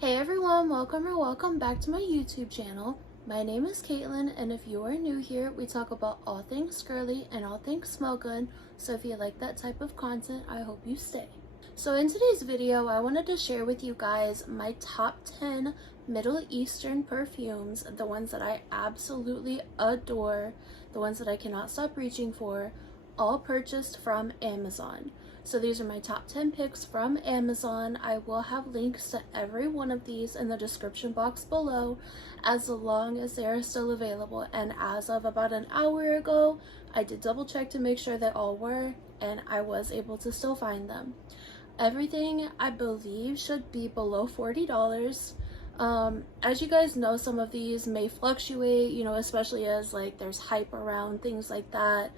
Hey everyone, welcome or welcome back to my YouTube channel. My name is Caitlin, and if you are new here, we talk about all things girly and all things smell good. So if you like that type of content, I hope you stay. So in today's video, I wanted to share with you guys my top 10 Middle Eastern perfumes, the ones that I absolutely adore, the ones that I cannot stop reaching for, all purchased from Amazon. So these are my top 10 picks from Amazon. I will have links to every one of these in the description box below, as long as they are still available. And as of about an hour ago, I did double check to make sure they all were, and I was able to still find them. Everything, I believe, should be below $40. As you guys know, some of these may fluctuate, especially as like there's hype around things like that.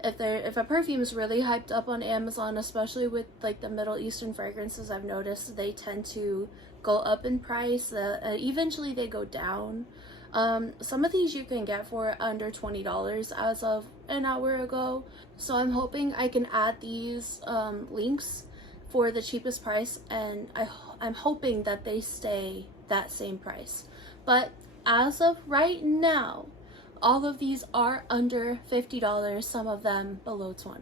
If a perfume is really hyped up on Amazon, especially with like the Middle Eastern fragrances, I've noticed they tend to go up in price. Eventually they go down. Some of these you can get for under $20 as of an hour ago. So I'm hoping I can add these links for the cheapest price, and I'm hoping that they stay that same price. But as of right now, all of these are under $50, some of them below $20.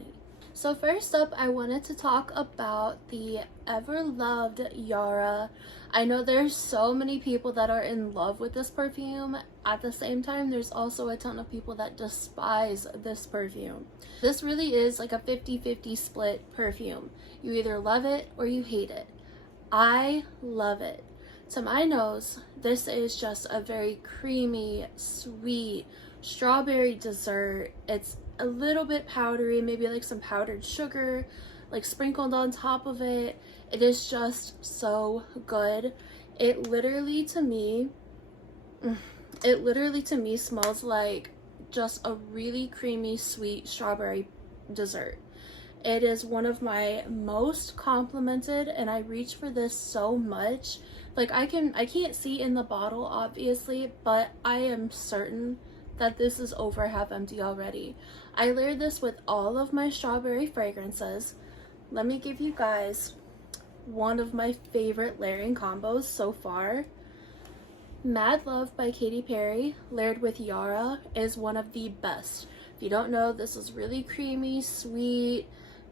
So first up, I wanted to talk about the ever-loved Yara. I know there's so many people that are in love with this perfume. At the same time, there's also a ton of people that despise this perfume. This really is like a 50-50 split perfume. You either love it or you hate it. I love it. To my nose, this is just a very creamy, sweet, strawberry dessert. It's a little bit powdery, maybe like some powdered sugar like sprinkled on top of it. It is just so good. It literally to me smells like just a really creamy, sweet strawberry dessert. It is one of my most complimented, and I reach for this so much. Like I can't see in the bottle obviously, but I am certain that this is over half empty already. I layered this with all of my strawberry fragrances. Let me give you guys one of my favorite layering combos so far. Mad Love by Katy Perry layered with Yara is one of the best. If you don't know, this is really creamy, sweet,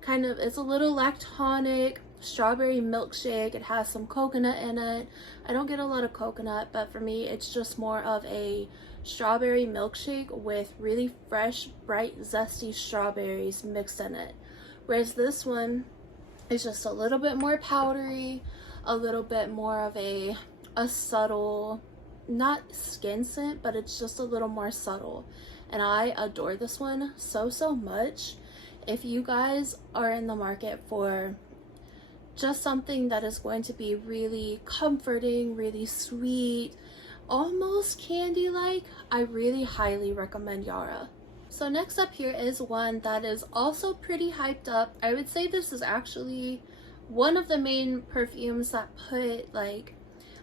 it's a little lactonic, strawberry milkshake. It has some coconut in it. I don't get a lot of coconut, but for me it's just more of a strawberry milkshake with really fresh, bright, zesty strawberries mixed in it. Whereas this one is just a little bit more powdery, a little bit more of a subtle, not skin scent, but it's just a little more subtle. And I adore this one so much. If you guys are in the market for just something that is going to be really comforting, really sweet, almost candy-like, I really highly recommend Yara. So next up here is one that is also pretty hyped up. I would say this is actually one of the main perfumes that put like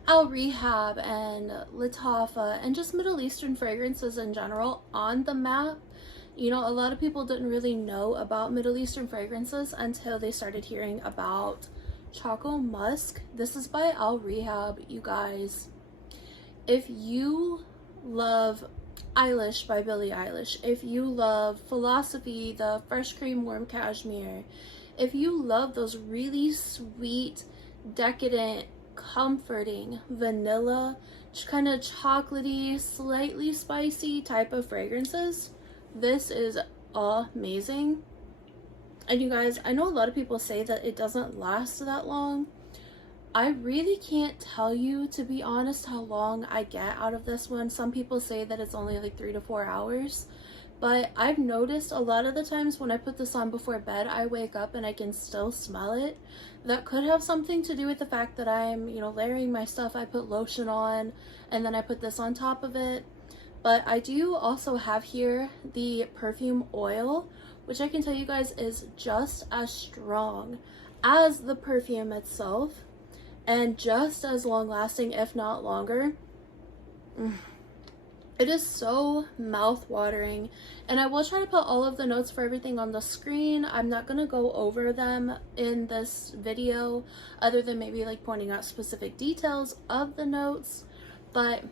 Rehab and Latava and just Middle Eastern fragrances in general on the map. A lot of people didn't really know about Middle Eastern fragrances until they started hearing about Choco Musk. This is by Rehab, you guys. If you love Eilish by Billie Eilish, if you love Philosophy, the Fresh Cream Warm Cashmere, if you love those really sweet, decadent, comforting, vanilla, kind of chocolatey, slightly spicy type of fragrances, this is amazing. And you guys, I know a lot of people say that it doesn't last that long. I really can't tell you, to be honest, how long I get out of this one. Some people say that it's only like 3 to 4 hours, but I've noticed a lot of the times when I put this on before bed, I wake up and I can still smell it. That could have something to do with the fact that I'm, layering my stuff. I put lotion on and then I put this on top of it. But I do also have here the perfume oil, which I can tell you guys is just as strong as the perfume itself and just as long lasting, if not longer. It is so mouth-watering, and I will try to put all of the notes for everything on the screen. I'm not going to go over them in this video, other than maybe like pointing out specific details of the notes. But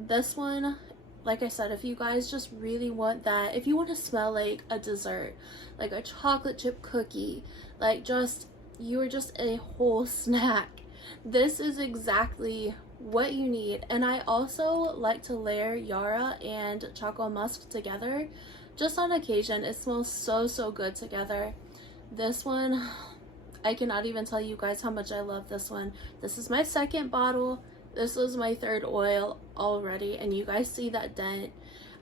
this one, like I said, if you guys just really want that, if you want to smell like a dessert, like a chocolate chip cookie, like just, you are just a whole snack, this is exactly what you need. And I also like to layer Yara and Choco Musk together just on occasion. It smells so good together. This one, I cannot even tell you guys how much I love this one. This is my second bottle. This was my third oil already, and you guys see that dent.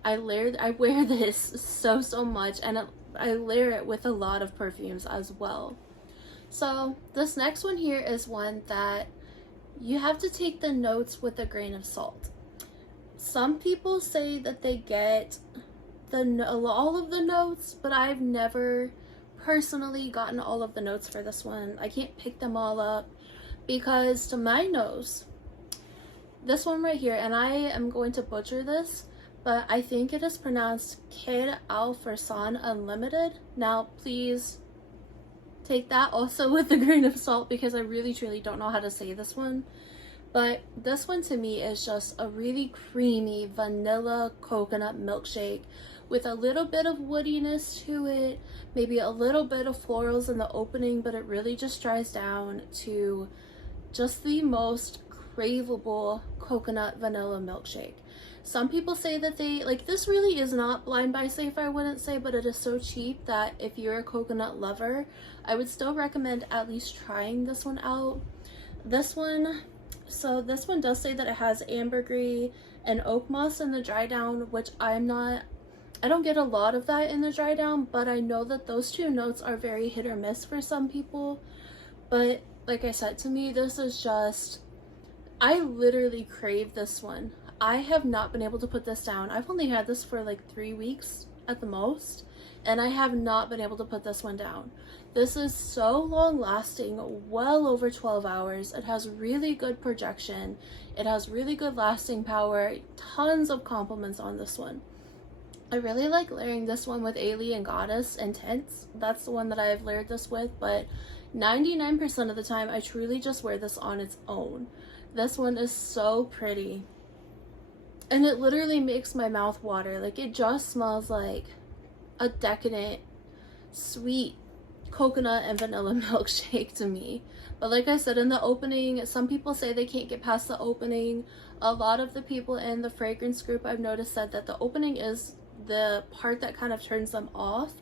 I wear this so much, and I layer it with a lot of perfumes as well. So this next one here is one that you have to take the notes with a grain of salt. Some people say that they get all of the notes, but I've never personally gotten all of the notes for this one. I can't pick them all up because to my nose, this one right here, and I am going to butcher this, but I think it is pronounced Guerlain Unlimited. Now please take that also with a grain of salt because I really truly don't know how to say this one. But this one to me is just a really creamy vanilla coconut milkshake with a little bit of woodiness to it, maybe a little bit of florals in the opening, but it really just dries down to just the most craveable coconut vanilla milkshake. Some people say that they like, this really is not blind buy safe, I wouldn't say, but it is so cheap that if you're a coconut lover, I would still recommend at least trying this one out. This one, so this one does say that it has ambergris and oak moss in the dry down, which I don't get a lot of that in the dry down, but I know that those two notes are very hit or miss for some people. But like I said, to me, this is just, I literally crave this one. I have not been able to put this down. I've only had this for like 3 weeks at the most, and I have not been able to put this one down. This is so long lasting, well over 12 hours. It has really good projection. It has really good lasting power. Tons of compliments on this one. I really like layering this one with Alien Goddess Intense. That's the one that I've layered this with, but 99% of the time I truly just wear this on its own. This one is so pretty. And it literally makes my mouth water. Like, it just smells like a decadent, sweet coconut and vanilla milkshake to me. But like I said in the opening, some people say they can't get past the opening. A lot of the people in the fragrance group I've noticed said that the opening is the part that kind of turns them off.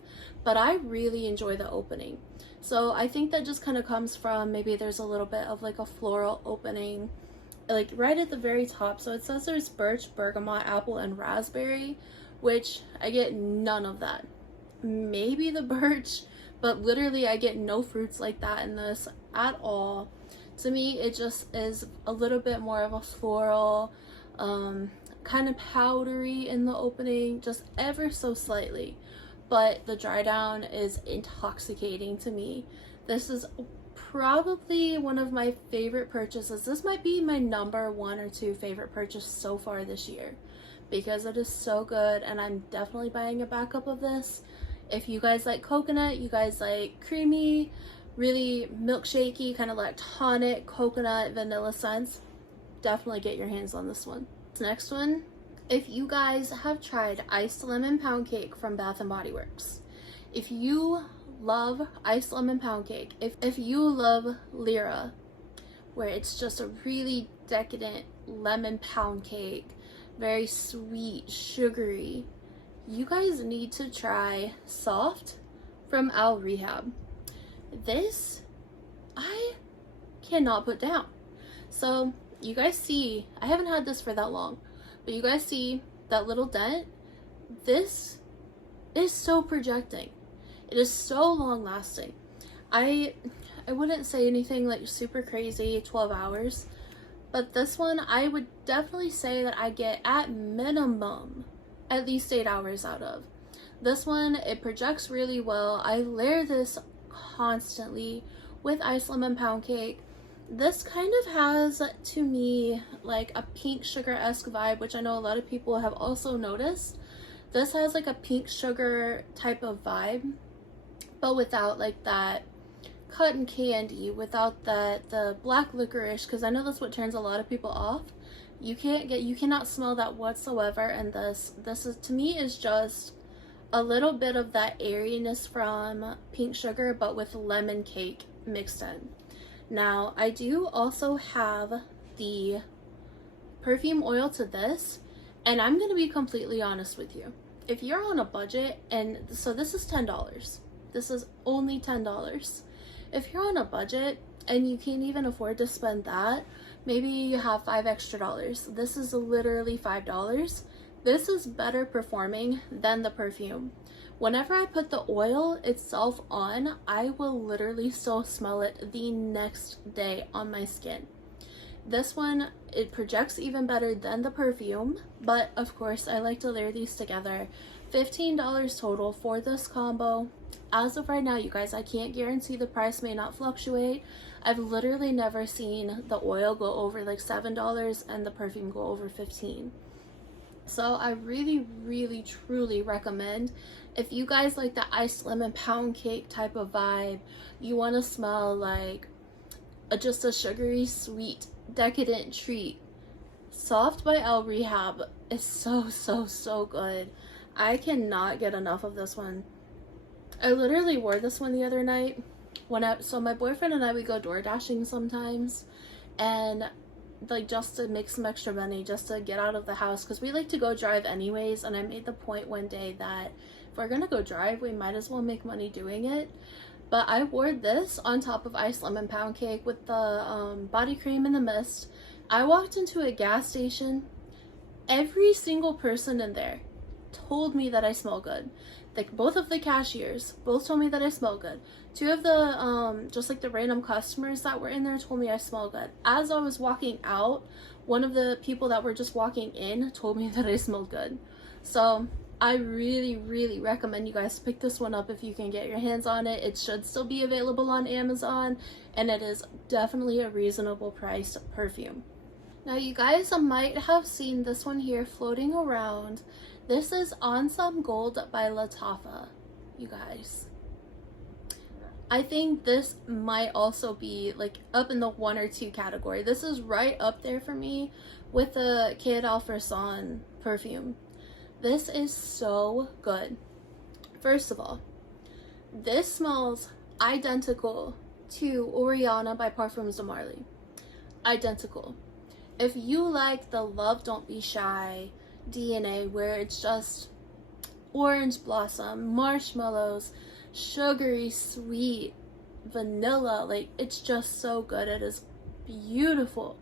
But I really enjoy the opening. So I think that just kind of comes from maybe there's a little bit of like a floral opening, like right at the very top. So it says there's birch, bergamot, apple, and raspberry, which I get none of that. Maybe the birch, but literally I get no fruits like that in this at all. To me, it just is a little bit more of a floral, kind of powdery in the opening, just ever so slightly. But the dry down is intoxicating to me. This is probably one of my favorite purchases. This might be my number 1 or 2 favorite purchase so far this year because it is so good, and I'm definitely buying a backup of this. If you guys like coconut, you guys like creamy, really milkshakey, kind of like tonic coconut vanilla scents, definitely get your hands on this one. This next one, if you guys have tried iced lemon pound cake from Bath and Body Works, if you love iced lemon pound cake, if you love Yara, where it's just a really decadent lemon pound cake, very sweet, sugary, you guys need to try Soft from Rehab. This I cannot put down. So you guys see, I haven't had this for that long, but you guys see that little dent? This is so projecting. It is so long lasting. I wouldn't say anything like super crazy 12 hours, but this one I would definitely say that I get at minimum at least 8 hours out of. This one, it projects really well. I layer this constantly with iced lemon pound cake. This kind of has, to me, like a pink sugar-esque vibe, which I know a lot of people have also noticed. This has like a pink sugar type of vibe, but without like that cotton candy, without the black licorice, because I know that's what turns a lot of people off. You cannot smell that whatsoever. And this is, to me, is just a little bit of that airiness from pink sugar, but with lemon cake mixed in. Now, I do also have the perfume oil to this, and I'm going to be completely honest with you. If you're on a budget, and so this is $10. This is only $10. If you're on a budget and you can't even afford to spend that, maybe you have $5 extra. This is literally $5. This is better performing than the perfume. Whenever I put the oil itself on, I will literally still smell it the next day on my skin. This one, it projects even better than the perfume, but of course I like to layer these together. $15 total for this combo. As of right now, you guys, I can't guarantee, the price may not fluctuate. I've literally never seen the oil go over like $7 and the perfume go over $15. So I really, really, truly recommend, if you guys like the iced lemon pound cake type of vibe, you want to smell like just a sugary, sweet, decadent treat, Soft by Rehab is so, so, so good. I cannot get enough of this one. I literally wore this one the other night so my boyfriend and I, we go door dashing sometimes, and like just to make some extra money, just to get out of the house, because we like to go drive anyways. And I made the point one day that if we're gonna go drive, we might as well make money doing it. But I wore this on top of iced lemon pound cake with the body cream and the mist. I walked into a gas station. Every single person in there told me that I smell good. Like, both of the cashiers both told me that I smell good. Two of the just like the random customers that were in there told me I smell good. As I was walking out, one of the people that were just walking in told me that I smelled good. So I really, really recommend you guys pick this one up if you can get your hands on it. It should still be available on Amazon, and it is definitely a reasonable priced perfume. Now, you guys might have seen this one here floating around. This is On Some Gold by Latava, you guys. I think this might also be like up in the 1 or 2 category. This is right up there for me with the Kid Alfreson perfume. This is so good. First of all, this smells identical to Oriana by Parfums de Marly. Identical. If you like the Love Don't Be Shy DNA, where it's just orange blossom, marshmallows, sugary sweet, vanilla, like, it's just so good. It is beautiful.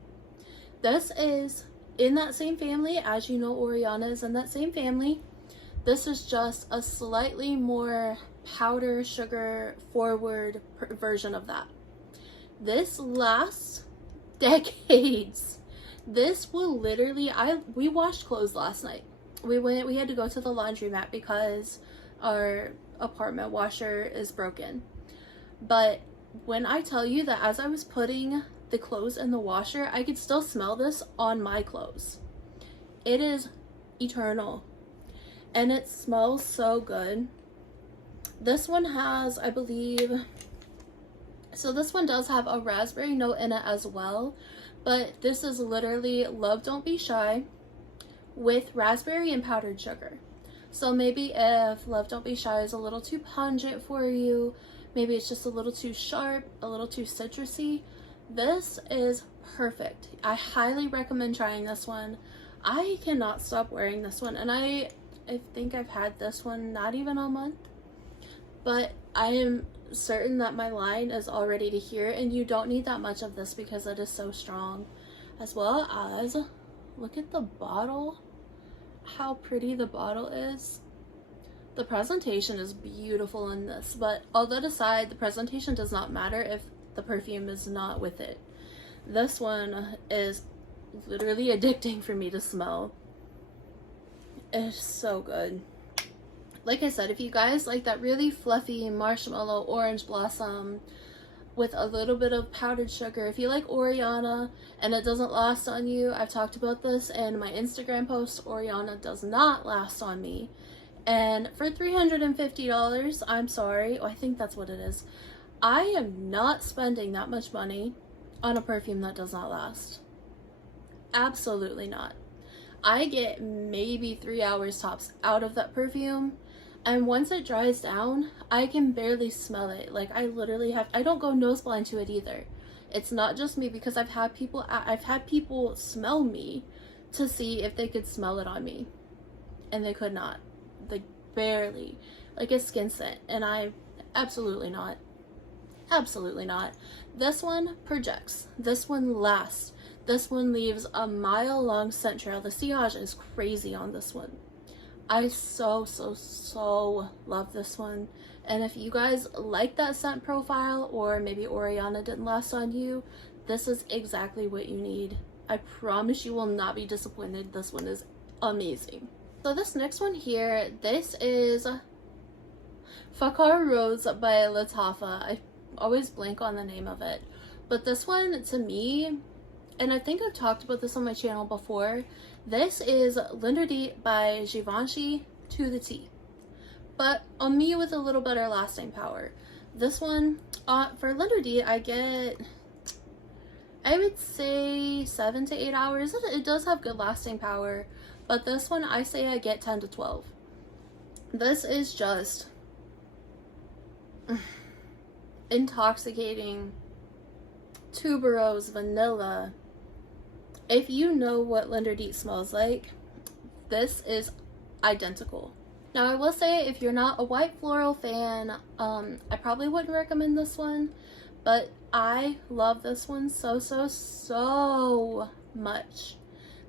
This is in that same family. As you know, Oriana is in that same family. This is just a slightly more powder sugar forward version of that. This lasts decades. This will literally, we washed clothes last night. We had to go to the laundromat because our apartment washer is broken. But when I tell you that as I was putting the clothes in the washer, I could still smell this on my clothes. It is eternal, and it smells so good. This one has, I believe, so this one does have a raspberry note in it as well, but this is literally Love Don't Be Shy with raspberry and powdered sugar. So maybe if Love Don't Be Shy is a little too pungent for you, maybe it's just a little too sharp, a little too citrusy, this is perfect. I highly recommend trying this one. I cannot stop wearing this one, and I think I've had this one not even a month, but I am certain that my line is all ready to hear, and you don't need that much of this because it is so strong. As well as, look at the bottle, how pretty the bottle is. The presentation is beautiful in this, but all that aside, the presentation does not matter if the perfume is not with it. This one is literally addicting for me to smell. It's so good. Like I said, if you guys like that really fluffy marshmallow orange blossom with a little bit of powdered sugar. If you like Oriana and it doesn't last on you, I've talked about this in my Instagram post, Oriana does not last on me. And for $350, I'm sorry, I think that's what it is, I am not spending that much money on a perfume that does not last. Absolutely not. I get maybe 3 hours tops out of that perfume, and once it dries down, I can barely smell it. Like, I literally have, I don't go nose blind to it either. It's not just me, because I've had people smell me to see if they could smell it on me, and they could not. Like, barely. Like a skin scent, and I absolutely not. Absolutely not. This one projects. This one lasts. This one leaves a mile-long scent trail. The sillage is crazy on this one. I so love this one. And if you guys like that scent profile, or maybe Oriana didn't last on you, this is exactly what you need. I promise you will not be disappointed. This one is amazing. So this next one here, this is Fakar Rose by Latava. I always blank on the name of it. But this one, to me, and I think I've talked about this on my channel before, this is L'Interdit by Givenchy to the T. But on me with a little better lasting power. This one, for L'Interdit, I get, I would say 7 to 8 hours. It does have good lasting power. But this one, I say I get 10 to 12. This is just intoxicating. Tuberose, vanilla. If you know what L'Interdit smells like, this is identical. Now, I will say, if you're not a white floral fan, I probably wouldn't recommend this one, but I love this one so much.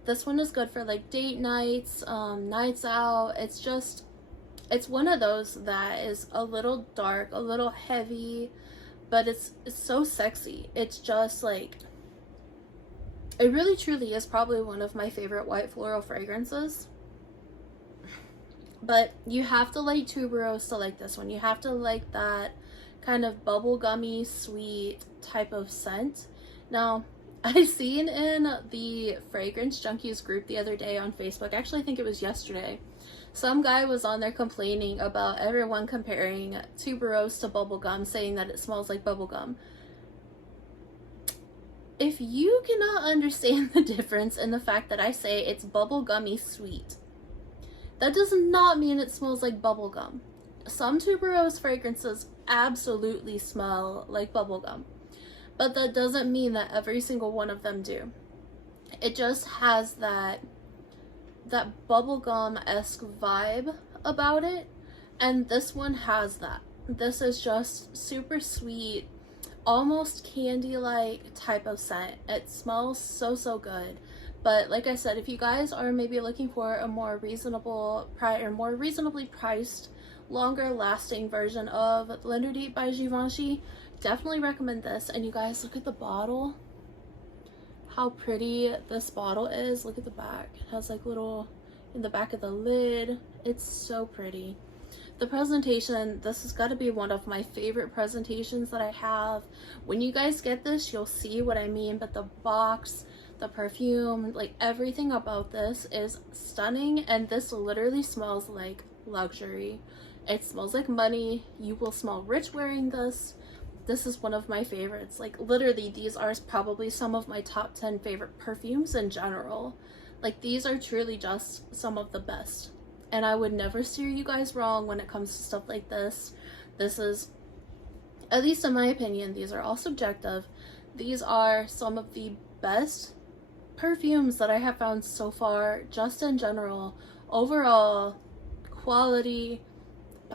This one is good for like date nights, nights out. It's one of those that is a little dark, a little heavy, but it's so sexy. It's just like, it really truly is probably one of my favorite white floral fragrances. But you have to like tuberose to like this one. You have to like that kind of bubblegummy sweet type of scent. Now, I seen in the Fragrance Junkies group the other day on Facebook, actually I think it was yesterday, some guy was on there complaining about everyone comparing tuberose to bubblegum, saying that it smells like bubblegum. If you cannot understand the difference in the fact that I say it's bubblegummy sweet, that does not mean it smells like bubblegum. Some tuberose fragrances absolutely smell like bubblegum, but that doesn't mean that every single one of them do. It just has that bubblegum-esque vibe about it, and this one has that. This is just super sweet, almost candy-like type of scent. It smells so good. But like I said, if you guys are maybe looking for a more reasonably priced, longer lasting version of L'Interdit by Givenchy, definitely recommend this. And you guys, look at the bottle. How pretty this bottle is. Look at the back. It has like little, in the back of the lid. It's so pretty. The presentation, this has got to be one of my favorite presentations that I have. When you guys get this, you'll see what I mean. But the box, the perfume, like everything about this is stunning, and this literally smells like luxury. It smells like money. You will smell rich wearing this. This is one of my favorites. Like, literally, these are probably some of my top 10 favorite perfumes in general. Like, these are truly just some of the best. And I would never steer you guys wrong when it comes to stuff like this. This is, at least in my opinion, these are all subjective. These are some of the best perfumes that I have found so far, just in general. Overall, quality,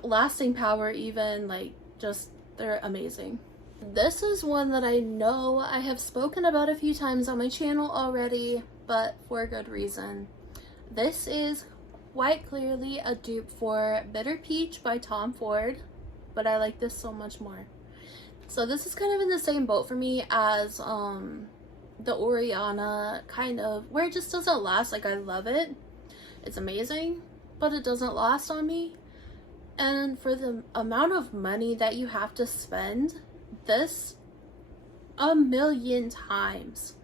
lasting power even, like, just, they're amazing. This is one that I know I have spoken about a few times on my channel already, but for a good reason. This is quite clearly a dupe for Bitter Peach by Tom Ford, but I like this so much more. So this is kind of in the same boat for me as the Oriana, kind of, where it just doesn't last. Like, I love it, it's amazing, but it doesn't last on me. And for the amount of money that you have to spend, this a million times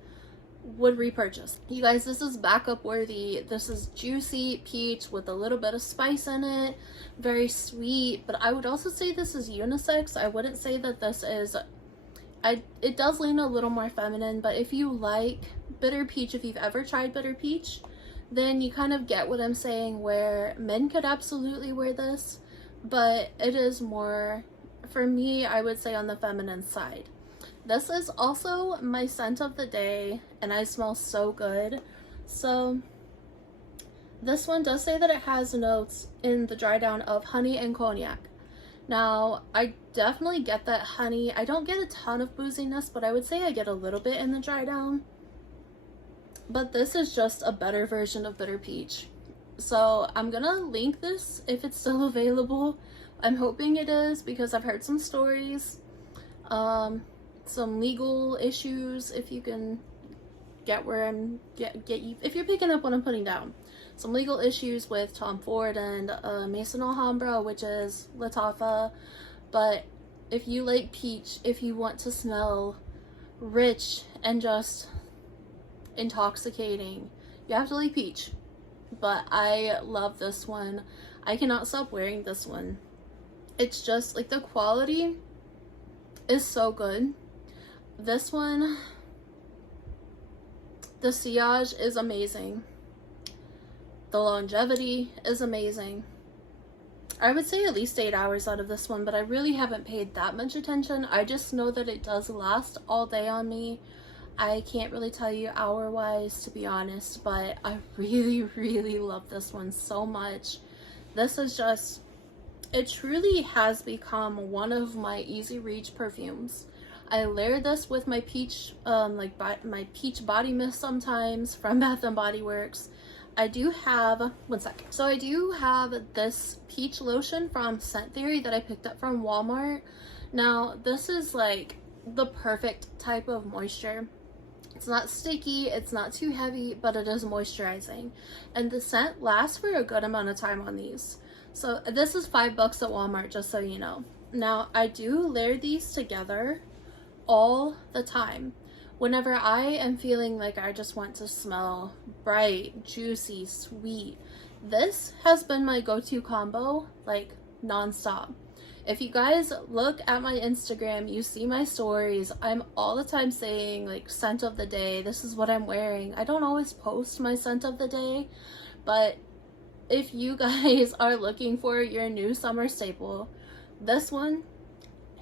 would repurchase. You guys, this is backup worthy. This is juicy peach with a little bit of spice in it, very sweet, but I would also say this is unisex. I wouldn't say that this is, it does lean a little more feminine, but if you like bitter peach, if you've ever tried bitter peach, then you kind of get what I'm saying, where men could absolutely wear this, but it is more, for me, I would say on the feminine side. This is also my scent of the day, and I smell so good. So this one does say that it has notes in the dry down of honey and cognac. Now, I definitely get that honey. I don't get a ton of booziness, but I would say I get a little bit in the dry down. But this is just a better version of bitter peach. So I'm gonna link this if it's still available. I'm hoping it is, because I've heard some stories. Some legal issues, if you can get where I'm get you, if you're picking up what I'm putting down. Some legal issues with Tom Ford and Maison Alhambra, which is Latava. But if you like peach, if you want to smell rich and just intoxicating, you have to like peach. But I love this one. I cannot stop wearing this one. It's just like the quality is so good. This one, the sillage is amazing. The longevity is amazing. I would say at least 8 hours out of this one, but I really haven't paid that much attention. I just know that it does last all day on me. I can't really tell you hour-wise, to be honest, but I really, really love this one so much. This is just, it truly has become one of my easy reach perfumes. I layer this with my peach, my peach body mist sometimes from Bath & Body Works. I do have, one second. So I do have this peach lotion from Scent Theory that I picked up from Walmart. Now, this is like the perfect type of moisture. It's not sticky, it's not too heavy, but it is moisturizing. And the scent lasts for a good amount of time on these. So this is $5 at Walmart, just so you know. Now, I do layer these together all the time. Whenever I am feeling like I just want to smell bright, juicy, sweet, this has been my go-to combo, like non-stop. If you guys look at my Instagram, you see my stories, I'm all the time saying like scent of the day, this is what I'm wearing. I don't always post my scent of the day, but if you guys are looking for your new summer staple, this one,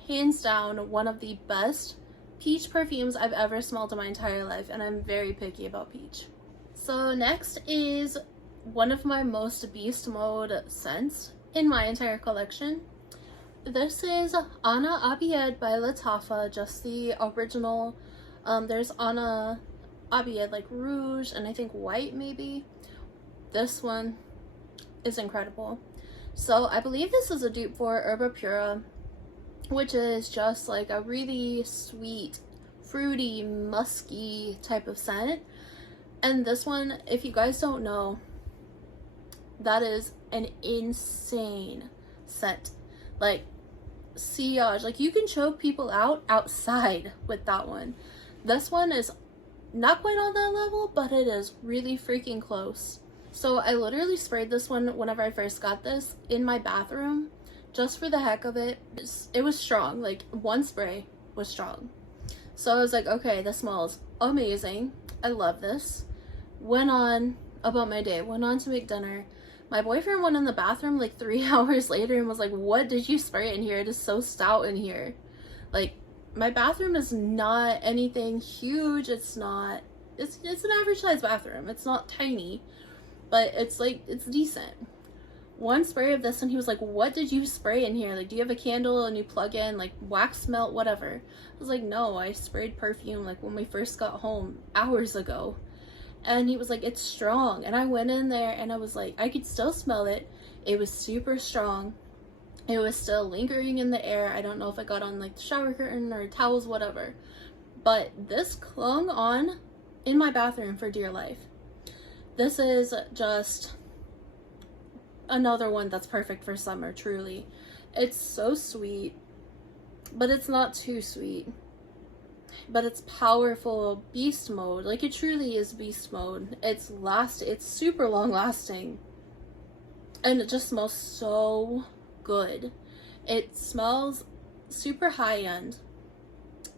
hands down, one of the best peach perfumes I've ever smelled in my entire life, and I'm very picky about peach. So next is one of my most beast mode scents in my entire collection. This is Anna Abiad by Latava, just the original. There's Anna Abiad like rouge and I think white maybe. This one is incredible. So I believe this is a dupe for Herba Pura, which is just like a really sweet, fruity, musky type of scent. And this one, if you guys don't know, that is an insane scent. Like sillage, like you can choke people out outside with that one. This one is not quite on that level, but it is really freaking close. So I literally sprayed this one whenever I first got this in my bathroom, just for the heck of it. It was strong, like one spray was strong. So I was like, okay, this smells amazing. I love this. Went on about my day, went on to make dinner. My boyfriend went in the bathroom like 3 hours later and was like, what did you spray in here? It is so stout in here. Like, my bathroom is not anything huge. It's not, it's an average size bathroom. It's not tiny, but it's like, it's decent. One spray of this and he was like, what did you spray in here? Like, do you have a candle and you plug in like wax melt, whatever? I was like, no, I sprayed perfume like when we first got home hours ago. And he was like, it's strong. And I went in there and I was like, I could still smell it. It was super strong. It was still lingering in the air. I don't know if I got on like the shower curtain or towels, whatever. But this clung on in my bathroom for dear life. This is just another one that's perfect for summer, truly. It's so sweet, but it's not too sweet. but it's powerful beast mode. Like, it truly is beast mode. It's super long lasting, and it just smells so good. It smells super high end.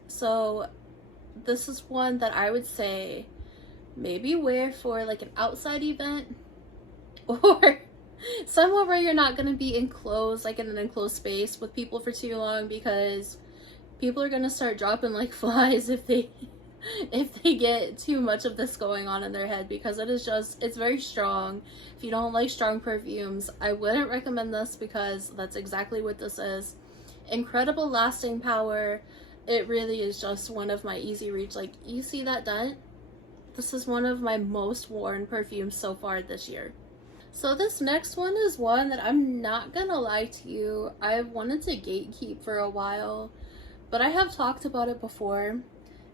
So this is one that I would say maybe wear for like an outside event, or somewhere where you're not going to be enclosed, like in an enclosed space with people for too long, because people are going to start dropping like flies if they get too much of this going on in their head, because it's very strong. If you don't like strong perfumes, I wouldn't recommend this, because that's exactly what this is. Incredible lasting power. It really is just one of my easy reach. Like, you see that dent? This is one of my most worn perfumes so far this year. So this next one is one that I'm not gonna lie to you, I've wanted to gatekeep for a while, but I have talked about it before.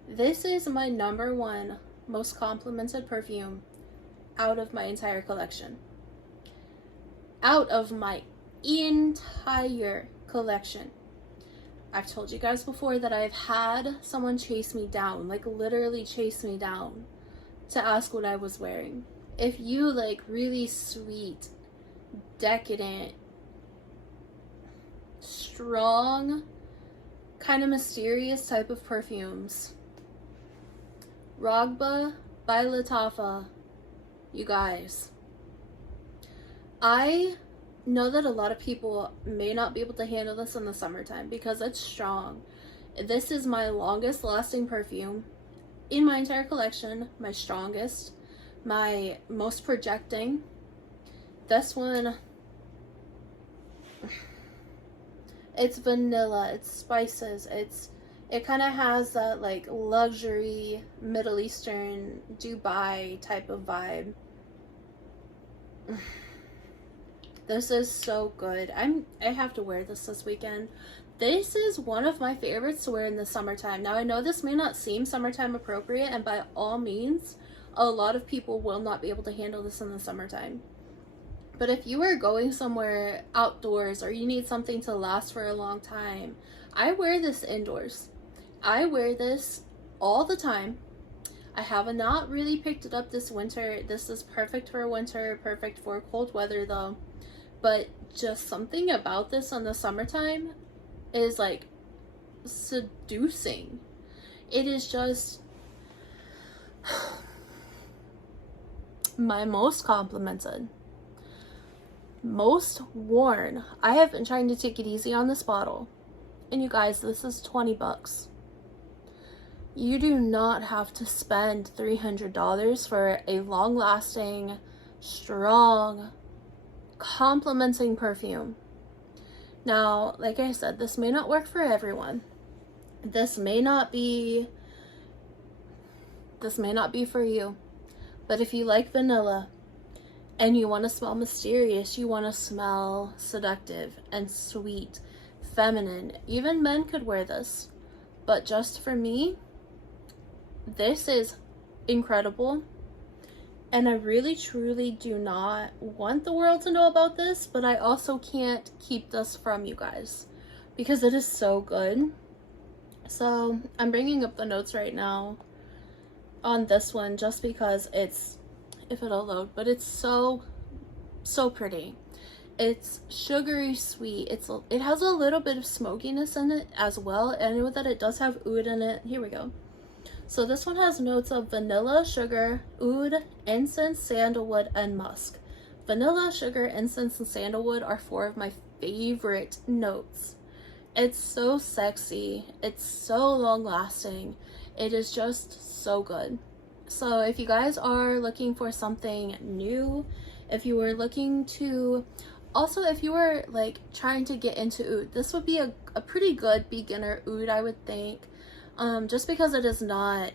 This is my number one most complimented perfume out of my entire collection. Out of my entire collection. I've told you guys before that I've had someone chase me down, like literally chase me down, to ask what I was wearing. If you like really sweet, decadent, strong, kind of mysterious type of perfumes, Rehab by Latava, you guys. I know that a lot of people may not be able to handle this in the summertime because it's strong. This is my longest lasting perfume in my entire collection, my strongest, my most projecting. This one, it's vanilla, it's spices, it kind of has that like luxury Middle Eastern Dubai type of vibe. This is so good. I have to wear this weekend. This is one of my favorites to wear in the summertime. Now, I know this may not seem summertime appropriate, and by all means, a lot of people will not be able to handle this in the summertime. But if you are going somewhere outdoors, or you need something to last for a long time, I wear this indoors. I wear this all the time. I have not really picked it up this winter. This is perfect for winter, perfect for cold weather though. But just something about this in the summertime is like seducing. It is just my most complimented, most worn. I have been trying to take it easy on this bottle, and you guys, this is 20 bucks. You do not have to spend $300 for a long-lasting, strong, complimenting perfume. Now, like I said, this may not work for everyone. This may not be for you. But if you like vanilla and you want to smell mysterious, you want to smell seductive and sweet, feminine, even men could wear this. But just for me, this is incredible. And I really truly do not want the world to know about this, but I also can't keep this from you guys because it is so good. So I'm bringing up the notes right now on this one just because it's, if it'll load, but it's so pretty. It's sugary sweet. It has a little bit of smokiness in it as well. I know that it does have oud in it. Here we go. So this one has notes of vanilla, sugar, oud, incense, sandalwood, and musk. Vanilla, sugar, incense, and sandalwood are 4 of my favorite notes. It's so sexy. It's so long lasting. It is just so good. So if you guys are looking for something new, if you were looking to, also if you were like trying to get into oud, this would be a pretty good beginner oud, I would think. Just because it is not,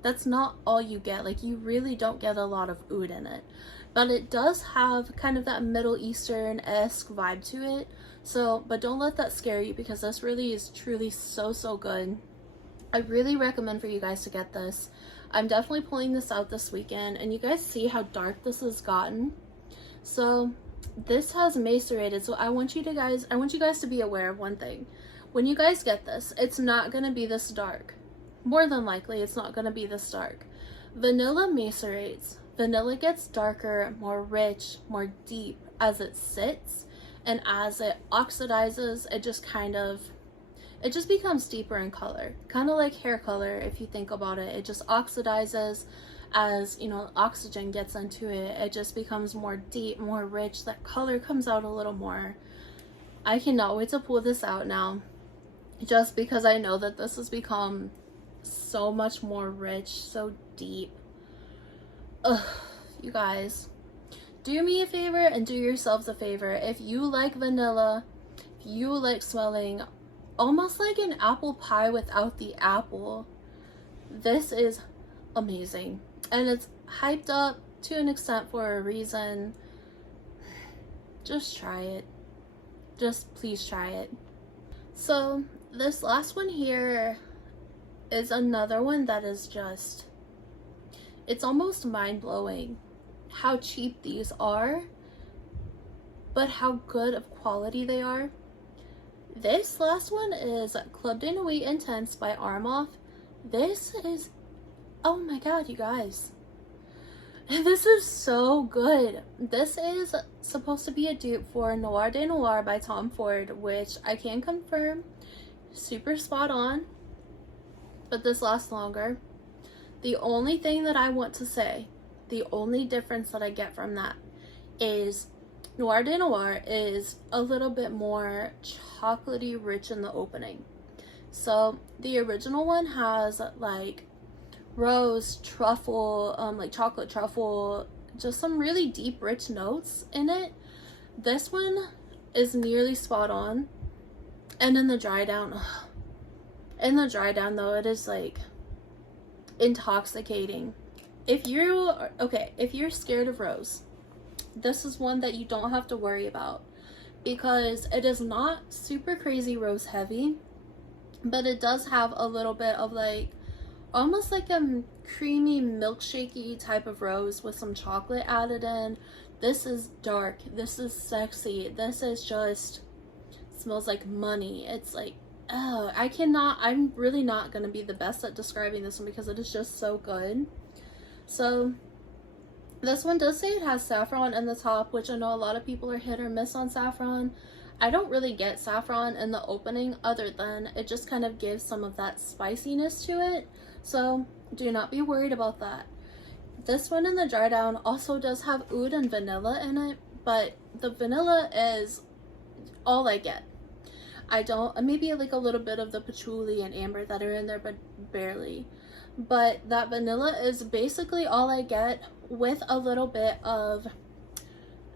that's not all you get. Like, you really don't get a lot of oud in it, but it does have kind of that Middle Eastern-esque vibe to it. So, but don't let that scare you, because this really is truly so good. I really recommend for you guys to get this. I'm definitely pulling this out this weekend, and you guys see how dark this has gotten. So this has macerated. So I want you guys to be aware of one thing. When you guys get this, it's not going to be this dark. more than likely it's not going to be this dark. Vanilla macerates. Vanilla gets darker, more rich, more deep as it sits, and as it oxidizes, it just becomes deeper in color. Kind of like hair color, if you think about it. It just oxidizes as, you know, oxygen gets into it. It just becomes more deep, more rich. That color comes out a little more. I cannot wait to pull this out now, just because I know that this has become so much more rich, so deep. Ugh, you guys, do me a favor and do yourselves a favor. If you like vanilla, if you like smelling almost like an apple pie without the apple, this is amazing. And it's hyped up to an extent for a reason. Just try it. Just please try it. So this last one here is another one that is just, it's almost mind-blowing how cheap these are, but how good of quality they are. This last one is Club de Nuit Intense by Armoff. This is, oh my god, you guys. This is so good. This is supposed to be a dupe for Noir de Noir by Tom Ford, which I can confirm, super spot on, but this lasts longer. The only thing that I want to say, the only difference that I get from that is Noir de Noir is a little bit more chocolatey rich in the opening. So the original one has like rose, truffle, like chocolate truffle, just some really deep rich notes in it. This one is nearly spot on. And in the dry down though, it is like intoxicating. If you're scared of rose, this is one that you don't have to worry about, because it is not super crazy rose heavy, but it does have a little bit of like almost like a creamy milkshakey type of rose with some chocolate added in. This is dark, this is sexy, this is just smells like money. It's like, oh, I'm really not gonna be the best at describing this one because it is just so good. So this one does say it has saffron in the top, which I know a lot of people are hit or miss on saffron. I don't really get saffron in the opening, other than it just kind of gives some of that spiciness to it. So do not be worried about that. This one in the dry down also does have oud and vanilla in it, but the vanilla is all I get. I don't, maybe like a little bit of the patchouli and amber that are in there, but barely. But that vanilla is basically all I get, with a little bit of,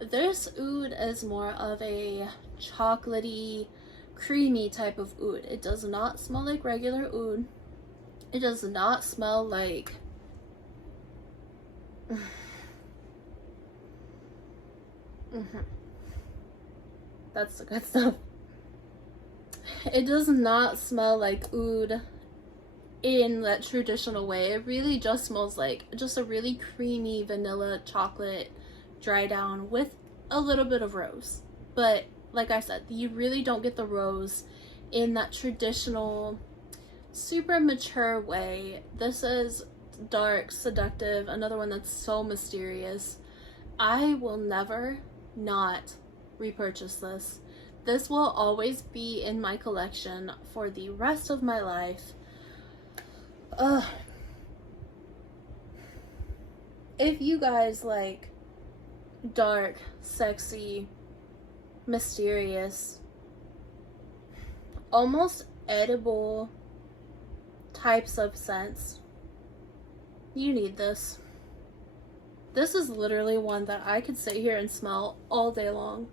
this oud is more of a chocolatey, creamy type of oud. It does not smell like regular oud. It does not smell like that's the good stuff. It does not smell like oud in that traditional way. It really just smells like just a really creamy vanilla chocolate dry down with a little bit of rose. But like I said, you really don't get the rose in that traditional super mature way. This is dark, seductive, another one that's so mysterious. I will never not repurchase this. This will always be in my collection for the rest of my life. If you guys like dark, sexy, mysterious, almost edible types of scents, you need this. This is literally one that I could sit here and smell all day long.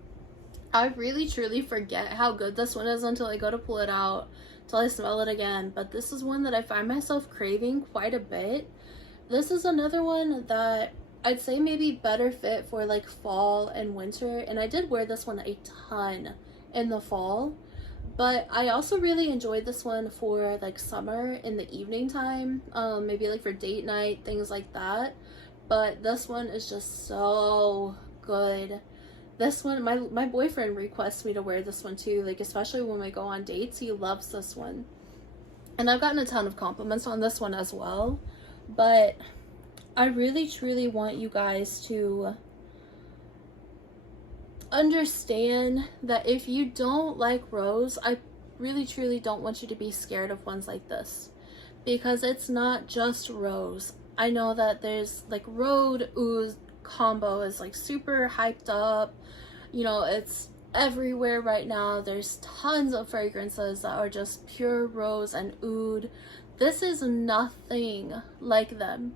I really truly forget how good this one is until I go to pull it out, till I smell it again. But this is one that I find myself craving quite a bit. This is another one that I'd say maybe better fit for like fall and winter, and I did wear this one a ton in the fall, but I also really enjoyed this one for like summer in the evening time, maybe like for date night, things like that. But this one is just so good. This one, my boyfriend requests me to wear this one too, like especially when we go on dates. He loves this one. And I've gotten a ton of compliments on this one as well, but I really truly want you guys to understand that if you don't like rose, I really truly don't want you to be scared of ones like this, because it's not just rose. I know that there's like Rhode Oud combo is like super hyped up, you know, it's everywhere right now. There's tons of fragrances that are just pure rose and oud. This is nothing like them.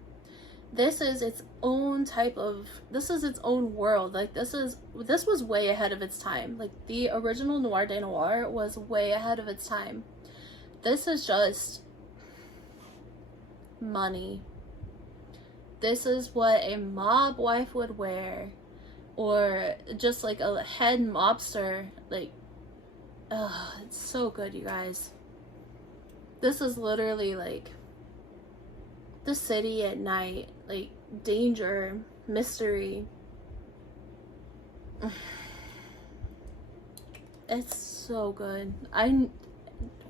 This is its own type of, this is its own world. Like this was way ahead of its time. Like the original Noir de Noir was way ahead of its time. This is just money. This is what a mob wife would wear, or just like a head mobster. Like, it's so good, you guys. This is literally like the city at night, like danger, mystery. It's so good. I'm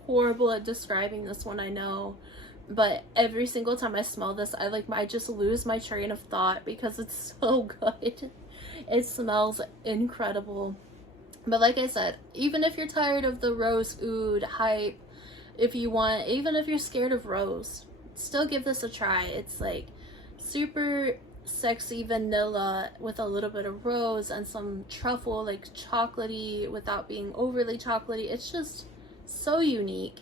horrible at describing this one, I know, but every single time I smell this, I just lose my train of thought because it's so good. It smells incredible. But like I said, even if you're tired of the rose oud hype, even if you're scared of rose, still give this a try. It's like super sexy vanilla with a little bit of rose and some truffle, like chocolatey without being overly chocolatey. It's just so unique.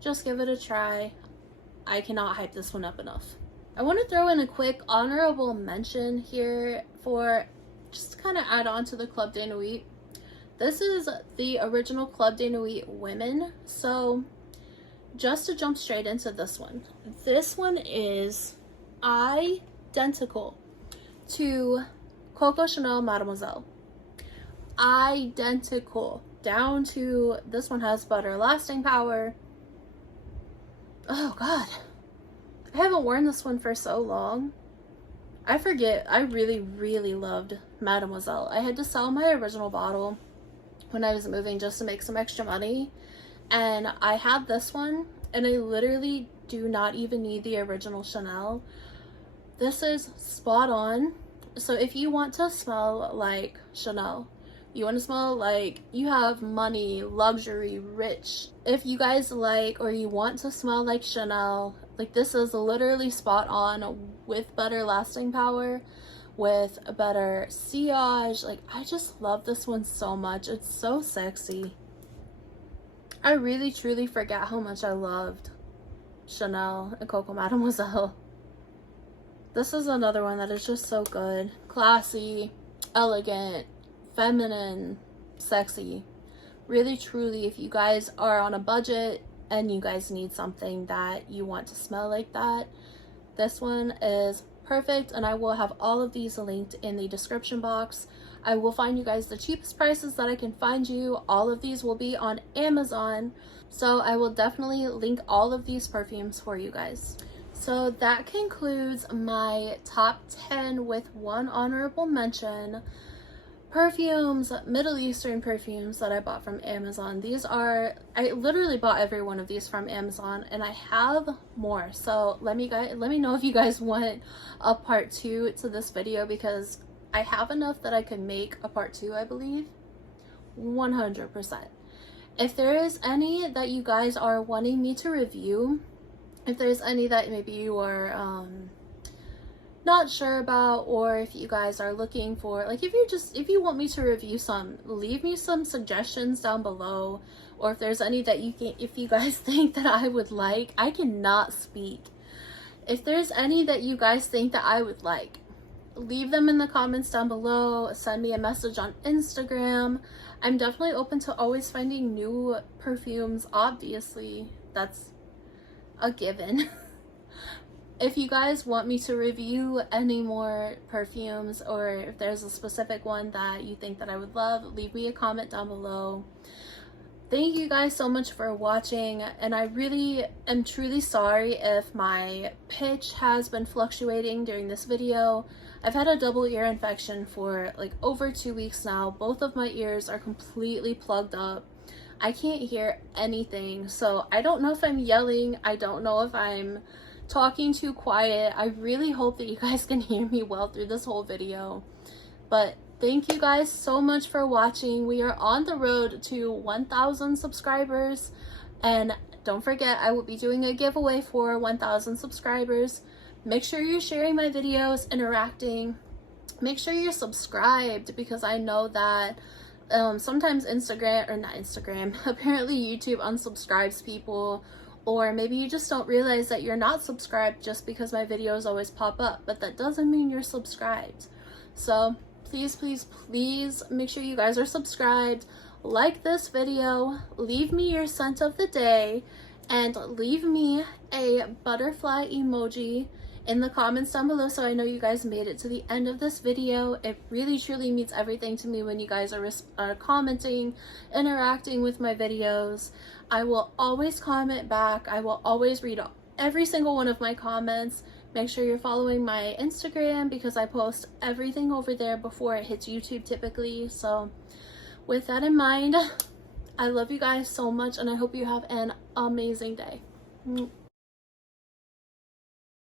Just give it a try. I cannot hype this one up enough. I want to throw in a quick honorable mention here for just to kind of add on to the Club de Nuit. This is the original Club de Nuit women. So just to jump straight into this one is identical to Coco Chanel Mademoiselle. Identical, down to, this one has better lasting power. Oh god, I haven't worn this one for so long. I forget. I really loved Mademoiselle. I had to sell my original bottle when I was moving just to make some extra money, and I had this one, and I literally do not even need the original Chanel. This is spot on. So if you want to smell like Chanel, you want to smell like you have money, luxury, rich, if you guys like, or you want to smell like Chanel, like this is literally spot on, with better lasting power, with better sillage. Like I just love this one so much. It's so sexy. I really truly forget how much I loved Chanel and Coco Mademoiselle. This is another one that is just so good. Classy, elegant, feminine, sexy. Really truly, if you guys are on a budget and you guys need something that you want to smell like that, this one is perfect. And I will have all of these linked in the description box. I will find you guys the cheapest prices that I can find you. All of these will be on Amazon, so I will definitely link all of these perfumes for you guys. So that concludes my top 10 with one honorable mention. Perfumes, Middle Eastern perfumes that I bought from Amazon. I literally bought every one of these from Amazon, and I have more. So let me know if you guys want a part 2 to this video, because I have enough that I could make a part 2, I believe. 100%. If there is any that you guys are wanting me to review, if there's any that maybe you are not sure about, or if you guys are looking for, like, if you want me to review some, leave me some suggestions down below. Or if there's any that if you guys think that I would like, I cannot speak. If there's any that you guys think that I would like, leave them in the comments down below. Send me a message on Instagram. I'm definitely open to always finding new perfumes. Obviously, that's a given. If you guys want me to review any more perfumes, or if there's a specific one that you think that I would love, leave me a comment down below. Thank you guys so much for watching, and I really am truly sorry if my pitch has been fluctuating during this video. I've had a double ear infection for like over 2 weeks now. Both of my ears are completely plugged up. I can't hear anything. So I don't know if I'm yelling. I don't know if I'm talking too quiet. I really hope that you guys can hear me well through this whole video. But thank you guys so much for watching. We are on the road to 1,000 subscribers. And don't forget, I will be doing a giveaway for 1,000 subscribers. Make sure you're sharing my videos, interacting. Make sure you're subscribed, because I know that sometimes apparently YouTube unsubscribes people, or maybe you just don't realize that you're not subscribed just because my videos always pop up, but that doesn't mean you're subscribed. So please, please, please make sure you guys are subscribed. Like this video, leave me your scent of the day, and leave me a butterfly emoji in the comments down below so I know you guys made it to the end of this video. It really truly means everything to me when you guys are commenting, interacting with my videos. I will always comment back. I will always read every single one of my comments. Make sure you're following my Instagram, because I post everything over there before it hits YouTube typically. So with that in mind, I love you guys so much, and I hope you have an amazing day.